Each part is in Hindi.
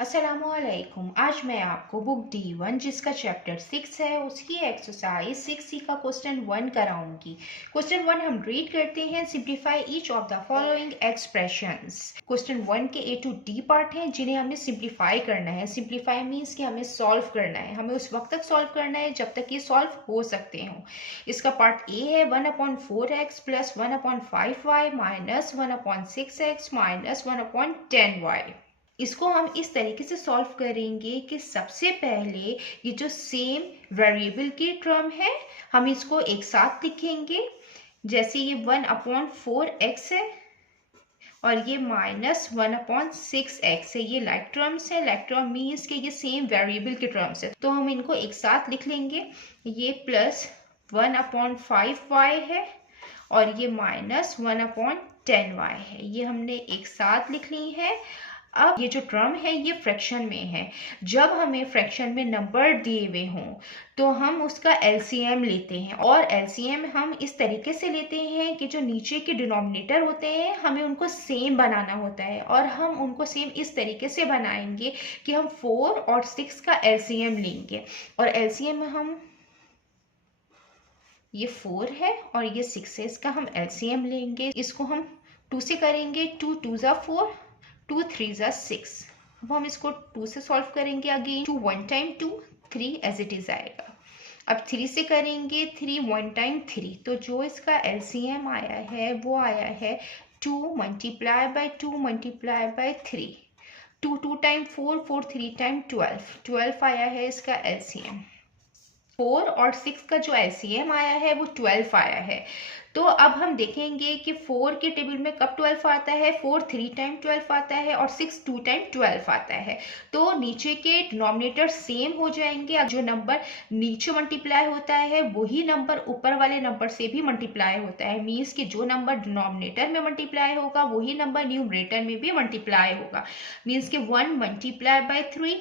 अस्सलामुअलैकुम। आज मैं आपको बुक D1 जिसका चैप्टर 6 है उसकी एक्सरसाइज 6C का क्वेश्चन 1 कराऊंगी। क्वेश्चन 1 हम रीड करते हैं। Simplify each of the following expressions. Question 1 के A to D पार्ट हैं जिन्हें हमने सिंप्लीफाई करना है। सिंप्लीफाई मीन्स कि हमें सॉल्व करना है, हमें उस वक्त तक सॉल्व करना है जब तक ये सॉल्व हो सकते हों। इसका पार्ट A है 1/4x plus 1/5y minus 1/6x minus 1/10y। इसको हम इस तरीके से सॉल्व करेंगे कि सबसे पहले ये जो सेम वेरिएबल की टर्म है हम इसको एक साथ लिखेंगे। जैसे ये 1/4x है और ये माइनस 1/6x है। ये लाइक टर्म्स है। लाइक टर्म मीन्स कि ये सेम वेरिएबल के टर्म्स है, तो हम इनको एक साथ लिख लेंगे। ये प्लस 1/5y है और ये माइनस 1/10y है। ये हमने एक साथ लिख ली है। अब ये जो टर्म है ये फ्रैक्शन में है। जब हमें फ्रैक्शन में नंबर दिए हुए हों तो हम उसका एलसीएम लेते हैं, और एलसीएम हम इस तरीके से लेते हैं कि जो नीचे के डिनोमिनेटर होते हैं हमें उनको सेम बनाना होता है, और हम उनको सेम इस तरीके से बनाएंगे कि हम 4 और 6 का एलसीएम लेंगे। और एलसीएम में हम ये 4 है और ये 6 है, इसका हम एलसीएम लेंगे। इसको हम 2 से करेंगे। 2 2 ज़ा 4, 2 3 ज़ा 6। अब हम इसको 2 से सॉल्व करेंगे। Again 2 1 time 2, 3 as it is आएगा। अब 3 से करेंगे। 3 1 टाइम 3, तो जो इसका एलसीएम आया है वो आया है 2 multiply by 2 multiply by 3। 2 2 time 4, 4 3 time 12, 12 आया है इसका एलसीएम। 4 और 6 का जो एलसीएम आया है वो 12 आया है। तो अब हम देखेंगे कि 4 के टेबल में कब 12 आता है। 4 3 टाइम 12 आता है और 6 2 टाइम 12 आता है। तो नीचे के डिनोमिनेटर सेम हो जाएंगे। अब जो नंबर नीचे मल्टीप्लाई होता है वही नंबर ऊपर वाले नंबर से भी मल्टीप्लाई होता है। मीन्स कि जो नंबर डिनोमिनेटर में मल्टीप्लाई होगा वही नंबर न्यूमरेटर में भी मल्टीप्लाई होगा। मीन्स कि 1 मल्टीप्लाई बाय 3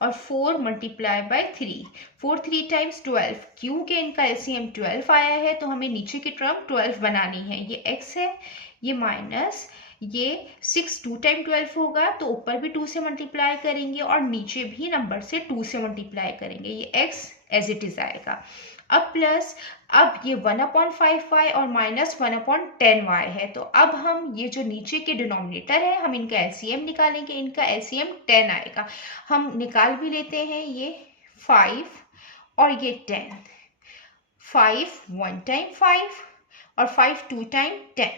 और 4 मल्टीप्लाई बाय 3। 4 3 टाइम्स 12, क्योंकि इनका एलसीएम 12 आया है तो हमें नीचे की टर्म 12 बनानी है। ये x है, ये माइनस ये 6 2 टाइम 12 होगा तो ऊपर भी 2 से मल्टीप्लाई करेंगे और नीचे भी नंबर से 2 से मल्टीप्लाई करेंगे। ये x एज इट इज आएगा। अब प्लस, अब ये 1/5y और माइनस 1/10y है। तो अब हम ये जो नीचे के डिनोमिनेटर है हम इनका एलसीएम निकालेंगे। इनका एलसीएम 10 आएगा। हम निकाल भी लेते हैं। ये 5 और ये 10। 5 1 टाइम 5 और 5 2 टाइम 10।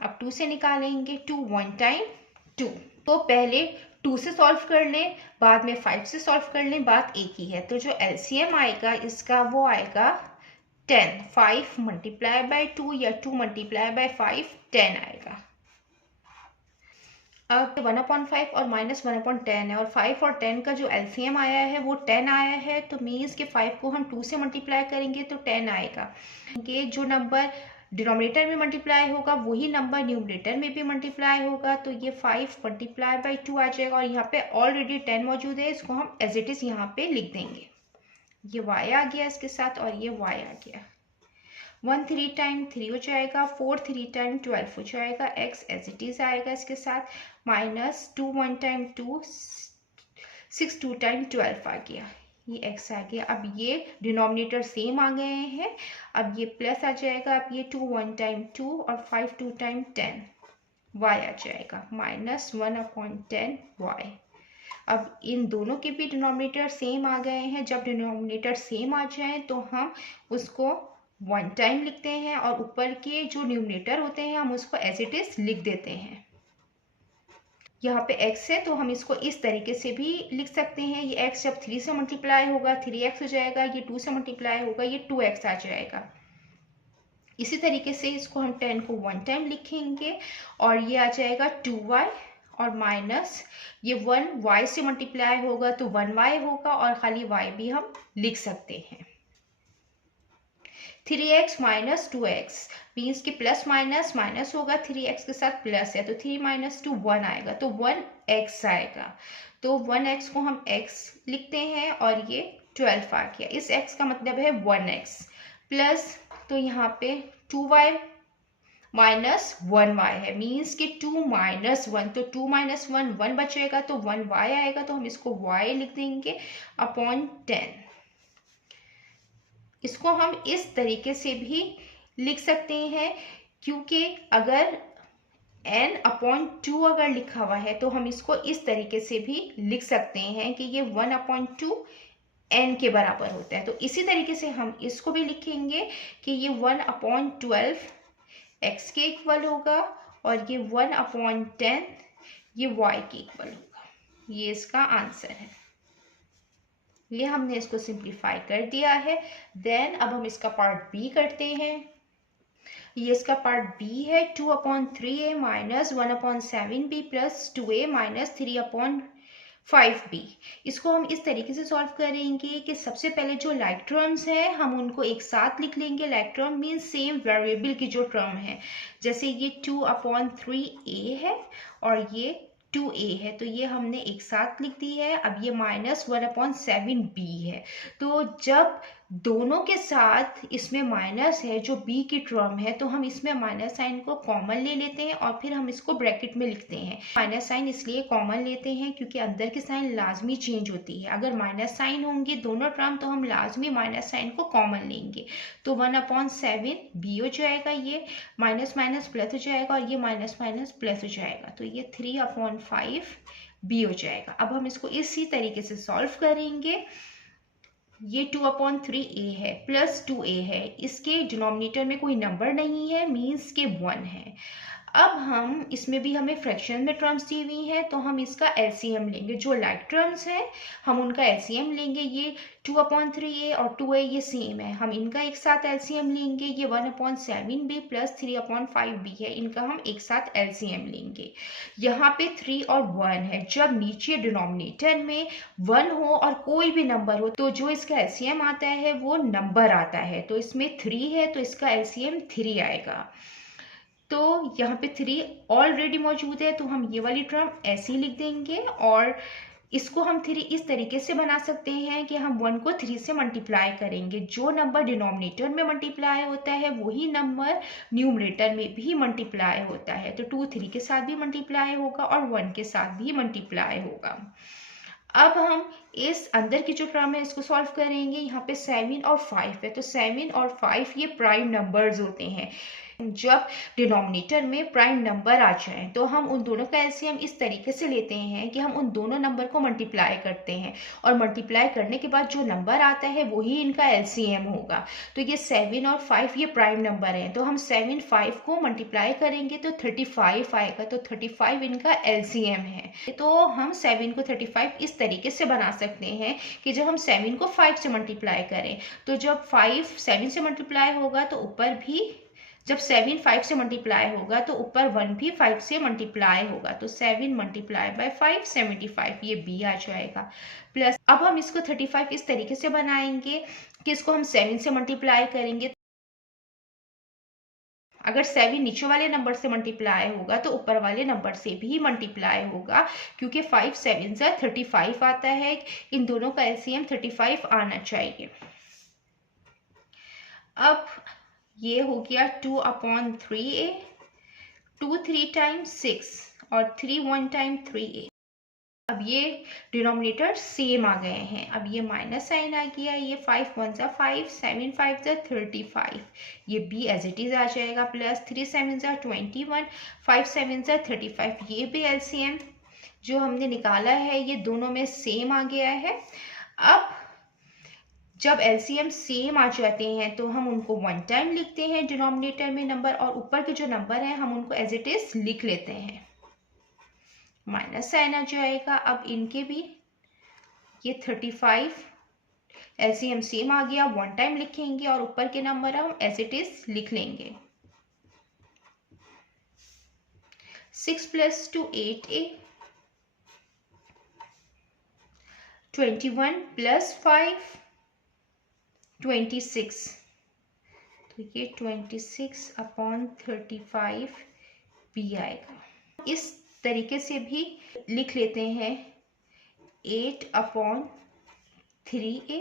अब 2 से निकालेंगे। 2 1 टाइम 2। तो पहले 2 से सॉल्व कर लें, बाद में 5 से सॉल्व कर लें, बात एक ही है। तो जो एलसीएम आएगा इसका वो आएगा 10। 5 मल्टीप्लाई बाय 2 या 2 मल्टीप्लाई बाय 5 10 आएगा। अब 1/5 और माइनस 1/10 है, और 5 और 10 का जो एलसीएम आया है वो 10 आया है। तो मीन्स के 5 को हम 2 से मल्टीप्लाई करेंगे तो 10 आएगा। ये जो नंबर डिनोमिनेटर में मल्टीप्लाई होगा वही नंबर न्यूमरेटर में भी मल्टीप्लाई होगा। तो ये 5 मल्टीप्लाई बाय 2 आ जाएगा, और यहाँ पे ऑलरेडी 10 मौजूद है, इसको हम एज इट इज यहाँ पे लिख देंगे। ये y आ गया इसके साथ और ये y आ गया। 1 3 टाइम 3 हो जाएगा। 4 3 टाइम 12 हो जाएगा। x एज इट इज आएगा इसके साथ। माइनस 2 1 टाइम 2, 6 2 टाइम 12 आ गया। ये x आ गया। अब ये डिनोमिनेटर सेम आ गए हैं। अब ये प्लस आ जाएगा। अब ये 2 1 टाइम 2 और 5 2 टाइम 10 y आ जाएगा। Minus 1/10y। अब इन दोनों के भी डिनोमिनेटर सेम आ गए हैं। जब डिनोमिनेटर सेम आ जाए तो हम उसको 1 टाइम लिखते हैं, और ऊपर के जो न्यूमरेटर होते हैं हम उसको एज इट इज लिख देते हैं। यहाँ पे x है तो हम इसको इस तरीके से भी लिख सकते हैं। ये x जब 3 से मल्टीप्लाई होगा 3x हो जाएगा। ये 2 से मल्टीप्लाई होगा ये 2x आ जाएगा। इसी तरीके से इसको हम 10 को 1 टाइम लिखेंगे और ये आ जाएगा 2y, और माइनस ये 1 y से मल्टीप्लाई होगा तो 1y होगा, और खाली y भी हम लिख सकते हैं। 3x माइनस 2x मीन्स कि प्लस माइनस माइनस होगा। 3x के साथ प्लस है तो 3 माइनस 2 1 आएगा, तो 1x आएगा। तो 1x को हम x लिखते हैं और ये 12 आ गया। इस x का मतलब है 1x प्लस, तो यहाँ पे 2y -1y है, मीन्स कि 2 - 1, तो 2 - 1 1 बचेगा, तो 1y आएगा, तो हम इसको y लिख देंगे अपॉन 10। इसको हम इस तरीके से भी लिख सकते हैं, क्योंकि अगर n/2 अगर लिखा हुआ है तो हम इसको इस तरीके से भी लिख सकते हैं कि ये 1/2 n के बराबर होता है। तो इसी तरीके से हम इसको भी लिखेंगे कि ये 1/12 x के इक्वल होगा, और ये 1/10 ये y के इक्वल होगा। ये इसका आंसर है। ये हमने इसको सिंप्लीफाई कर दिया है। देन अब हम इसका पार्ट बी करते हैं। ये इसका पार्ट बी है, 2/3a - 1/7b + 2a - 3/5b। इसको हम इस तरीके से सॉल्व करेंगे कि सबसे पहले जो लाइक टर्म्स है हम उनको एक साथ लिख लेंगे। Like term means same variable की जो टर्म है, जैसे ये 2/3a है और ये 2a है, तो ये हमने एक साथ लिख दी है। अब ये -1/7b है, तो जब दोनों के साथ इसमें माइनस है, जो b की टर्म है, तो हम इसमें माइनस साइन को कॉमन ले लेते हैं और फिर हम इसको ब्रैकेट में लिखते हैं। माइनस साइन इसलिए कॉमन लेते हैं क्योंकि अंदर की साइन लाजमी चेंज होती है। अगर माइनस साइन होंगी दोनों टर्म तो हम लाजमी माइनस साइन को कॉमन लेंगे, तो 1/7b हो जाएगा, ये माइनस माइनस प्लस हो जाएगा और ये माइनस माइनस प्लस हो जाएगा, तो ये 3/5b हो जाएगा। अब हम इसको इसी तरीके से सॉल्व करेंगे। ये 2/3a है प्लस 2a है, इसके डिनोमिनेटर में कोई नंबर नहीं है, मीन्स के 1 है। अब हम इसमें भी हमें फ्रैक्शन में टर्म्स दी हुई हैं, तो हम इसका एलसीएम लेंगे। जो लाइक टर्म्स हैं हम उनका एलसीएम लेंगे। ये 2/3a और 2a ये सेम है, हम इनका एक साथ एलसीएम लेंगे। ये 1/7b + 3/5b है, इनका हम एक साथ एलसीएम लेंगे। यहाँ पे 3 और 1 है। जब नीचे डिनोमिनेटर में 1 हो और कोई भी नंबर हो तो जो इसका एलसीएम आता है वो नंबर आता है। तो इसमें 3 है तो इसका एलसीएम 3 आएगा। तो यहाँ पे 3 ऑलरेडी मौजूद है, तो हम ये वाली टर्म ऐसे ही लिख देंगे। और इसको हम 3 इस तरीके से बना सकते हैं कि हम 1 को 3 से मल्टीप्लाई करेंगे। जो नंबर डिनोमिनेटर में मल्टीप्लाई होता है वही नंबर न्यूमरेटर में भी मल्टीप्लाई होता है। तो 2 3 के साथ भी मल्टीप्लाई होगा और 1 के साथ भी मल्टीप्लाई होगा। अब हम इस अंदर की जो टर्म है इसको सॉल्व करेंगे। यहाँ पे 7 और 5 है, तो 7 और 5 ये प्राइम नंबर्स होते हैं। जब डिनोमिनेटर में प्राइम नंबर आ जाए तो हम उन दोनों का एलसीएम इस तरीके से लेते हैं कि हम उन दोनों नंबर को मल्टीप्लाई करते हैं, और मल्टीप्लाई करने के बाद जो नंबर आता है वही इनका एलसीएम होगा। तो ये 7 और 5 ये प्राइम नंबर हैं, तो हम 7 5 को मल्टीप्लाई करेंगे तो 35 आएगा, तो 35 इनका एलसीएम है। तो हम 7 को 35 इस तरीके से बना सकते हैं कि जब हम 7 को 5 से मल्टीप्लाई करें तो जब 5 7 से मल्टीप्लाई होगा तो ऊपर भी, जब 7 5 से मल्टीप्लाई होगा तो ऊपर 1 भी 5 से मल्टीप्लाई होगा, तो 7 × 5 75, ये b आ जाएगा। प्लस अब हम इसको 35 इस तरीके से बनाएंगे कि इसको हम 7 से मल्टीप्लाई करेंगे। अगर 7 नीचे वाले नंबर से मल्टीप्लाई होगा तो ऊपर वाले नंबर से भी मल्टीप्लाई होगा, क्योंकि 5 7 × 35 आता है। इन दोनों का एलसीएम 35 आना चाहिए। अब ये हो गया 2/3a, 2 3 टाइम्स 6 और 3 1 टाइम 3a। अब ये डिनोमिनेटर सेम आ गए हैं। अब ये माइनस साइन आ गया, ये 5 1 = 5, 7 5 = 35, ये b एज इट इज आ जाएगा। प्लस 3 7 = 21, 5 7 = 35, ये भी एलसीएम जो हमने निकाला है ये दोनों में सेम आ गया है। अब जब एलसीएम सेम आ जाते हैं तो हम उनको 1 टाइम लिखते हैं डिनोमिनेटर में नंबर, और ऊपर के जो नंबर हैं हम उनको एज इट इज लिख लेते हैं। माइनस साइन आ जाएगा। अब इनके भी ये 35 एलसीएम सेम आ गया, 1 टाइम लिखेंगे और ऊपर के नंबर हम एज इट इज लिख लेंगे। 6 + 2 8a, 21 + 5 26, तो ये 26/35 b आएगा। इस तरीके से भी लिख लेते हैं 8/3a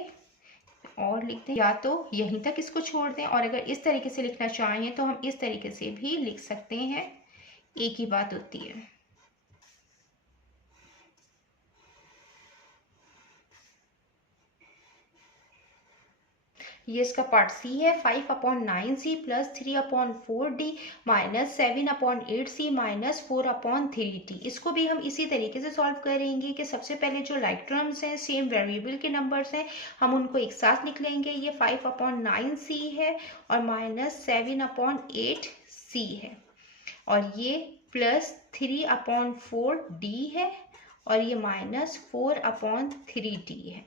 और लिख दें, या तो यहीं तक इसको छोड़ दें, और अगर इस तरीके से लिखना चाहें तो हम इस तरीके से भी लिख सकते हैं, एक ही बात होती है। ये इसका पार्ट सी है। 5/9c plus 3/4d minus 7/8c minus 4/3d। इसको भी हम इसी तरीके से सॉल्व करेंगे कि सबसे पहले जो लाइक टर्म्स हैं, सेम वेरिएबल के नंबर्स हैं, हम उनको एक साथ लिख लेंगे। ये 5/9c है और माइनस 7/8c है, और ये प्लस 3/4d है, और ये माइनस 4/3d है।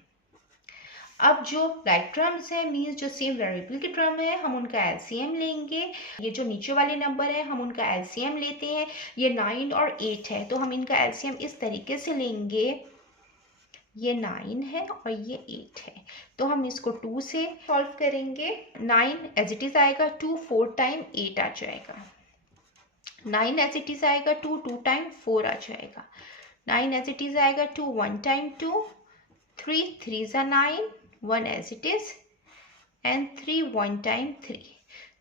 अब जो लाइक टर्म्स है, मीन्स जो सेम वेरिएबल के टर्म है, हम उनका एलसीएम लेंगे। ये जो नीचे वाले नंबर है, हम उनका एलसीएम लेते हैं। ये 9 और 8 है, तो हम इनका एलसीएम इस तरीके से लेंगे, ये 9 है और ये 8 है, तो हम इसको 2 से सॉल्व करेंगे। 9 एज इट इज आएगा 2, 4 टाइम 8 आ जाएगा। 9 एज इट इज आएगा 2, 2 टाइम 4 आ जाएगा। 9 एज इट इज आएगा 2, 1 time 2, 3 3 9, 1 as it is, and 3 1 time 3।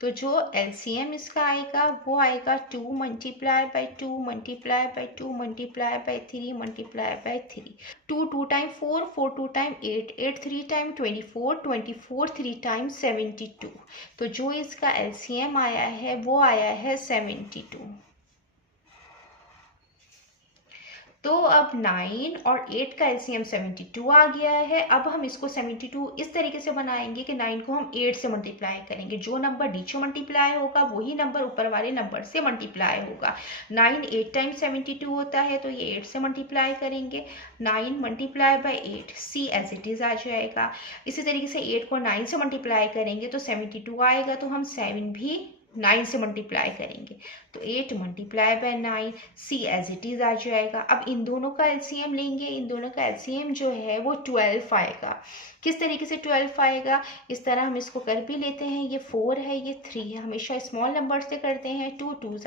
तो जो LCM इसका आएगा वो आएगा 2 multiply by 2 multiply by 2 multiply by 3 multiply by 3। 2 2 time 4, 4 2 time 8, 8 3 time 24, 24 3 time 72। तो जो इसका LCM आया है वो आया है 72। तो अब 9 और 8 का एलसीएम 72 आ गया है। अब हम इसको 72 इस तरीके से बनाएंगे कि 9 को हम 8 से मल्टीप्लाई करेंगे। जो नंबर नीचे मल्टीप्लाई होगा वही नंबर ऊपर वाले नंबर से मल्टीप्लाई होगा। 9 8 टाइम 72 होता है, तो ये 8 से मल्टीप्लाई करेंगे। 9 multiply by 8, see as it is आ जाएगा। इसी तरीके से 8 को 9 से मल्टीप्लाई करेंगे तो 72 आएगा, तो हम 7 भी 9 से मल्टीप्लाई करेंगे, तो 8 multiply by 9, see as it is आ जाएगा। अब इन दोनों का एलसीएम लेंगे। इन दोनों का एलसीएम जो है वो 12 आएगा। किस तरीके से 12 आएगा, इस तरह हम इसको कर भी लेते हैं। ये 4 है, ये 3 है, हमेशा स्मॉल नंबर से करते हैं। 2 2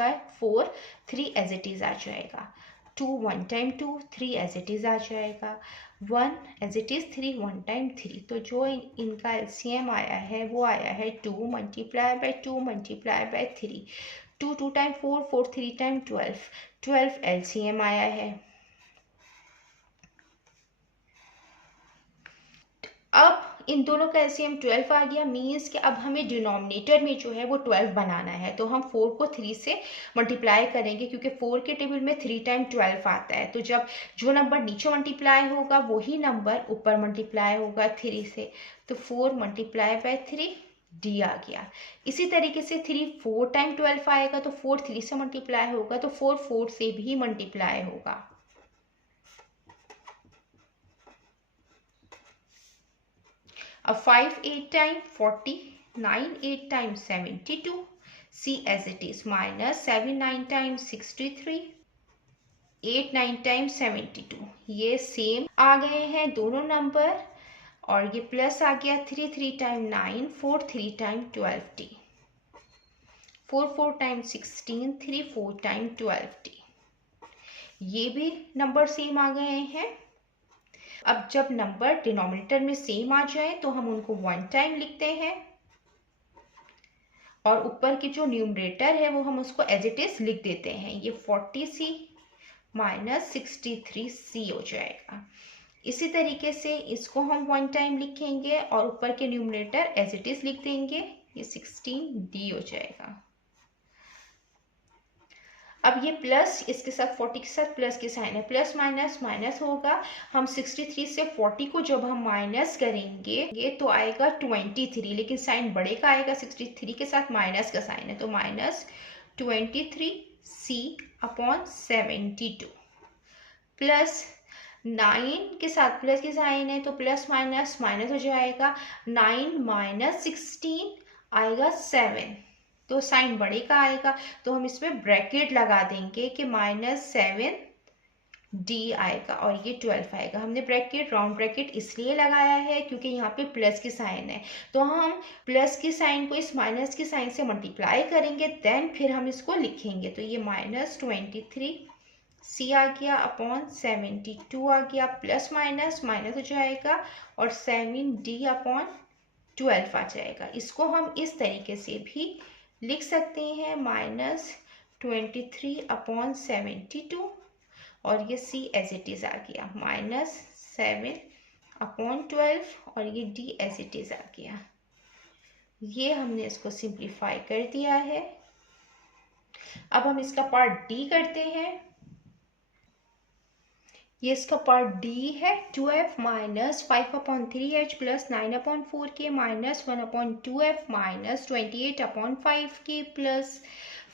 4, 3 एज इट इज आ जाएगा। 2 1 टाइम 2, 3 एज इट इज आ जाएगा। 1 एज इट इज 3 1 टाइम 3। तो जो इनका एलसीएम आया है वो आया है 2 multiply by 2 multiply by 3। 2 2 time 4, 4 3 time 12, 12 LCM आया है। अब इन दोनों का एलसीएम 12 आ गया, मीन्स कि अब हमें डिनोमिनेटर में जो है वो 12 बनाना है। तो हम 4 को 3 से मल्टीप्लाई करेंगे, क्योंकि 4 के टेबल में 3 टाइम 12 आता है। तो जब जो नंबर नीचे मल्टीप्लाई होगा वही नंबर ऊपर मल्टीप्लाई होगा 3 से। तो 4 मल्टीप्लाई बाय 3 डी आ गया। इसी तरीके से 3 4 टाइम 12 आएगा, तो 4 3 से मल्टीप्लाई होगा, तो 4 4 से भी मल्टीप्लाई होगा। अब 5 8 time 40, 9 8 time 72, see as it is, minus 7 9 time 63, 8 9 time 72। ये सेम आ गए हैं दोनों नंबर, और ये प्लस आ गया 3 3 time 9, 4 3 time 12t, 4 4 time 16, 3 4 time 12t। ये भी नंबर सेम आ गए हैं। अब जब नंबर डिनोमिनेटर में सेम आ जाए तो हम उनको 1 टाइम लिखते हैं, और ऊपर की जो न्यूमरेटर है वो हम उसको एज इट इज लिख देते हैं। ये 40c माइनस 63c हो जाएगा। इसी तरीके से इसको हम 1 टाइम लिखेंगे और ऊपर के न्यूमरेटर एज इट इज लिख देंगे, ये 16d हो जाएगा। अब ये प्लस इसके साथ 40 के साथ प्लस के साइन है, प्लस माइनस माइनस होगा। हम 63 से 40 को जब हम माइनस करेंगे ये तो आएगा 23, लेकिन साइन बड़े का आएगा, 63 के साथ माइनस का साइन है, तो माइनस 23c अपॉन 72, प्लस 9 के साथ प्लस के साइन है तो प्लस माइनस माइनस हो जाएगा। 9 माइनस 16 आएगा 7, तो साइन बड़े का आएगा, तो हम इसमें ब्रैकेट लगा देंगे कि -7d आएगा और ये 12 आएगा। हमने ब्रैकेट राउंड ब्रैकेट इसलिए लगाया है क्योंकि यहाँ पे प्लस की साइन है, तो हम प्लस की साइन को इस माइनस की साइन से मल्टीप्लाई करेंगे, देन फिर हम इसको लिखेंगे। तो ये -23c आ गया अपॉन 72 आ गया, प्लस माइनस माइनस हो जाएगा और 7d अपॉन 12 आ जाएगा। इसको हम इस तरीके से भी लिख सकते हैं -23/72 और ये C एज इट इज़ आ गया -7/12 और ये D एज इट इज़ आ गया। ये हमने इसको सिंप्लीफाई कर दिया है। अब हम इसका पार्ट D करते हैं। ये इसका पार्ट डी है 2f minus 5/3h plus 9/4k minus 1/2f minus 28/5k plus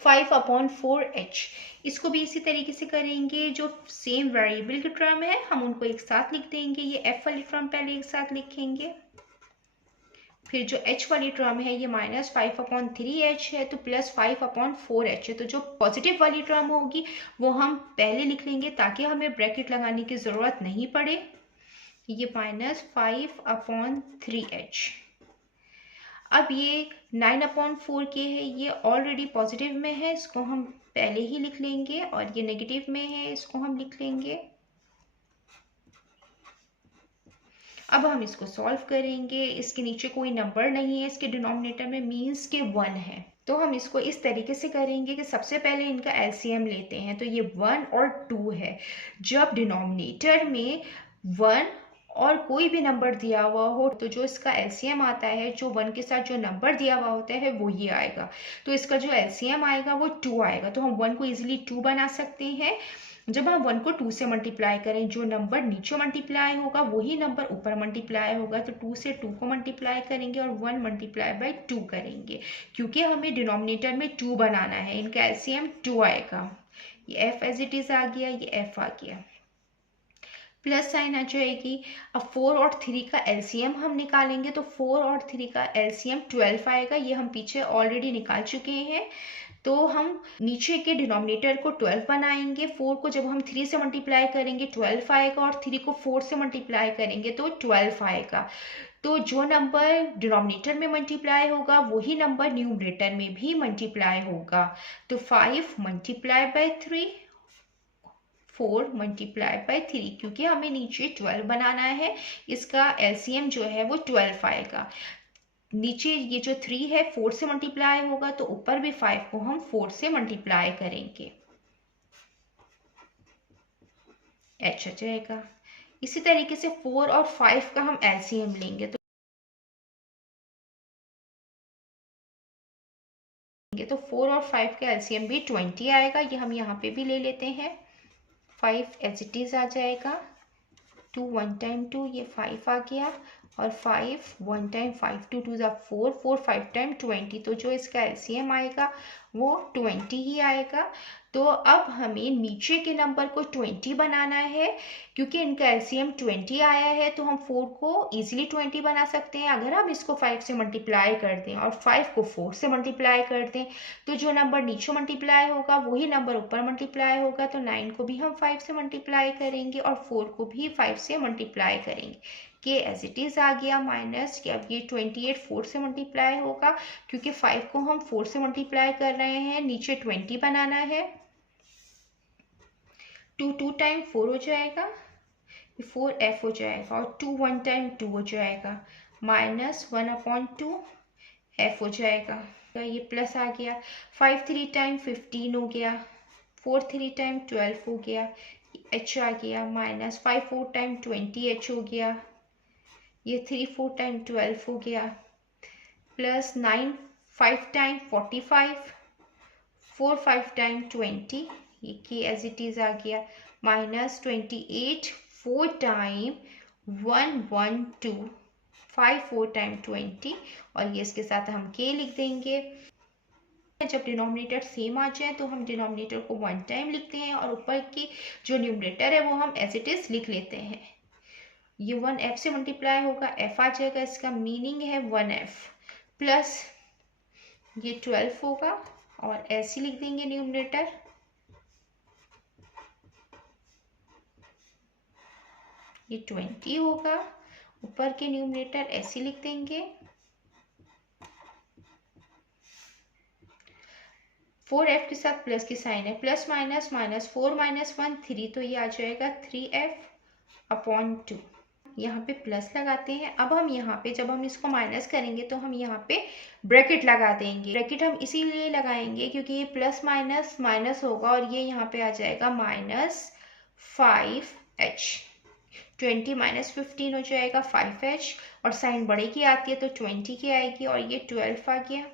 5/4h। इसको भी इसी तरीके से करेंगे। जो सेम वेरिएबल के टर्म है हम उनको एक साथ लिख देंगे। ये f वाली टर्म पहले एक साथ लिखेंगे, फिर जो h वाली टर्म है ये -5/3h है तो प्लस 5/4h है। तो जो पॉजिटिव वाली टर्म होगी वो हम पहले लिख लेंगे ताकि हमें ब्रैकेट लगाने की ज़रूरत नहीं पड़े। ये -5/3h। अब ये 9/4k है, ये ऑलरेडी पॉजिटिव में है, इसको हम पहले ही लिख लेंगे, और ये नेगेटिव में है, इसको हम लिख लेंगे। अब हम इसको सॉल्व करेंगे। इसके नीचे कोई नंबर नहीं है, इसके डिनोमिनेटर में मीन्स के 1 है। तो हम इसको इस तरीके से करेंगे कि सबसे पहले इनका एलसीएम लेते हैं। तो ये 1 और 2 है। जब डिनोमिनेटर में 1 और कोई भी नंबर दिया हुआ हो तो जो इसका एलसीएम आता है, जो 1 के साथ जो नंबर दिया हुआ होता है वो ये आएगा। तो इसका जो एलसीएम आएगा वो 2 आएगा। तो हम 1 को इजीली 2 बना सकते हैं। जब हम 1 को 2 से मल्टीप्लाई करें, जो नंबर नीचे मल्टीप्लाई होगा वही नंबर ऊपर मल्टीप्लाई होगा। तो 2 से 2 को मल्टीप्लाई करेंगे और 1 मल्टीप्लाई बाय 2 करेंगे, क्योंकि हमें डिनोमिनेटर में 2 बनाना है। इनका एलसीएम 2 आएगा। ये एफ एज इट इज आ गया, ये एफ आ गया, प्लस साइन आ जाएगी। अब 4 और 3 का एलसीएम हम निकालेंगे तो 4 और 3 का एलसीएम 12 आएगा। ये हम पीछे ऑलरेडी निकाल चुके हैं। तो हम नीचे के डिनोमिनेटर को 12 बनाएंगे। 4 को जब हम 3 से मल्टीप्लाई करेंगे 12 आएगा, और 3 को 4 से मल्टीप्लाई करेंगे तो 12 आएगा। तो जो नंबर डिनोमिनेटर में मल्टीप्लाई होगा वही नंबर न्यूमरेटर में भी मल्टीप्लाई होगा। तो 5 मल्टीप्लाई बाय 3, 4 मल्टीप्लाई बाय 3, क्योंकि हमें नीचे 12 बनाना है। इसका एलसीएम जो है वो 12 आएगा। नीचे ये जो 3 है 4 से मल्टीप्लाई होगा, तो ऊपर भी 5 को हम 4 से मल्टीप्लाई करेंगे, h आ जाएगा। इसी तरीके से 4 और 5 का हम एलसीएम लेंगे तो 4 और 5 का एलसीएम भी 20 आएगा। ये हम यहाँ पे भी ले लेते हैं। 5 एज इट इज आ जाएगा। 2 1 टाइम 2, ये 5 आ गया, और 5 1 टाइम 5, 2 2 ज़ा 4, 4 5 टाइम 20। तो जो इसका एलसीएम आएगा वो 20 ही आएगा। तो अब हमें नीचे के नंबर को 20 बनाना है। क्योंकि इनका एलसीएम 20 आया है तो हम 4 को इजीली 20 बना सकते हैं। अगर हम इसको 5 से मल्टीप्लाई कर दें और 5 को 4 से मल्टीप्लाई कर दें तो जो नंबर नीचे मल्टीप्लाई होगा वही नंबर ऊपर मल्टीप्लाई होगा। तो 9 को भी हम 5 से मल्टीप्लाई करेंगे और 4 को भी 5 से मल्टीप्लाई करेंगे। के एज इट इज आ गया माइनस कि अब ये 28 4 से मल्टीप्लाई होगा, क्योंकि 5 को हम 4 से मल्टीप्लाई कर रहे हैं, नीचे 20 बनाना है। 2 2 टाइम 4 हो जाएगा, 4f हो जाएगा, और 2 1 टाइम 2 हो जाएगा, -1/2 f हो जाएगा। तो ये प्लस आ गया। 5 3 टाइम 15 हो गया, 4 3 टाइम 12 हो गया, h आ गया, -5 4 टाइम 20h हो गया, ये 3 4 टाइम 12 हो गया, प्लस 9 5 टाइम 45, 4 5 टाइम 20, ये के एज इट इज आ गया, -28 4 टाइम 1 1 2, 5 4 टाइम 20, और ये इसके साथ हम के लिख देंगे। जब डिनोमिनेटर सेम आ जाए तो हम डिनोमिनेटर को 1 टाइम लिखते हैं और ऊपर की जो न्यूमरेटर है वो हम एज इट इज लिख लेते हैं। ये 1f से मल्टीप्लाई होगा, f आ जाएगा, इसका मीनिंग है 1f, प्लस ये 12 होगा और ऐसे लिख देंगे न्यूमरेटर, ये 20 होगा, ऊपर के न्यूमरेटर ऐसे लिख देंगे। 4f के साथ प्लस की साइन है, प्लस माइनस -4 -1 3, तो ये आ जाएगा 3f/2। यहाँ पे प्लस लगाते हैं। अब हम यहाँ पे जब हम इसको माइनस करेंगे तो हम यहाँ पे ब्रैकेट लगा देंगे। ब्रैकेट हम इसीलिए लगाएंगे क्योंकि ये प्लस माइनस माइनस होगा और ये यहाँ पे आ जाएगा -5h। 20 - 15 हो जाएगा 5h, और साइन बड़े की आती है तो 20 की आएगी, और ये 12 आ गया,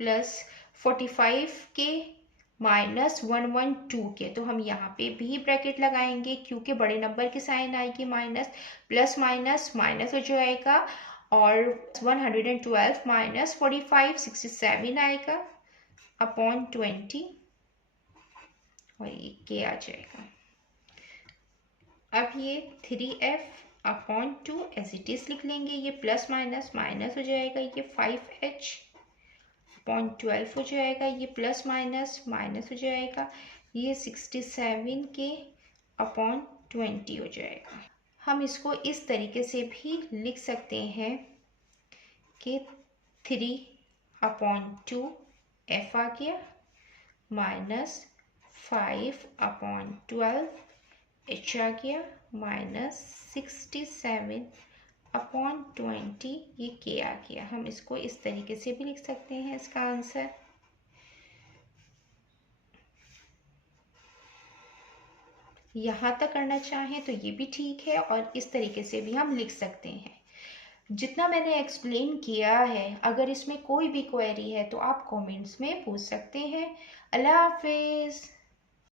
प्लस 45 के -112 के, तो हम यहाँ पे भी ब्रैकेट लगाएंगे क्योंकि बड़े नंबर की साइन आएगी माइनस, प्लस माइनस माइनस हो जाएगा, और 112 - 45 67 आएगा अपॉन 20, और ये के आ जाएगा। अब ये 3f upon 2 as it is लिख लेंगे। ये प्लस माइनस माइनस हो जाएगा, ये 5h अपॉन 12 हो जाएगा, ये प्लस माइनस माइनस हो जाएगा, ये 67 के अपॉन 20 हो जाएगा। हम इसको इस तरीके से भी लिख सकते हैं कि 3/2 f आ गया, -5/12 h आ गया, -67/20 ये के आ गया। हम इसको इस तरीके से भी लिख सकते हैं इसका आंसर। यहाँ तक करना चाहें तो ये भी ठीक है, और इस तरीके से भी हम लिख सकते हैं। जितना मैंने एक्सप्लेन किया है, अगर इसमें कोई भी क्वेरी है तो आप कमेंट्स में पूछ सकते हैं। अल्लाह हाफिज़।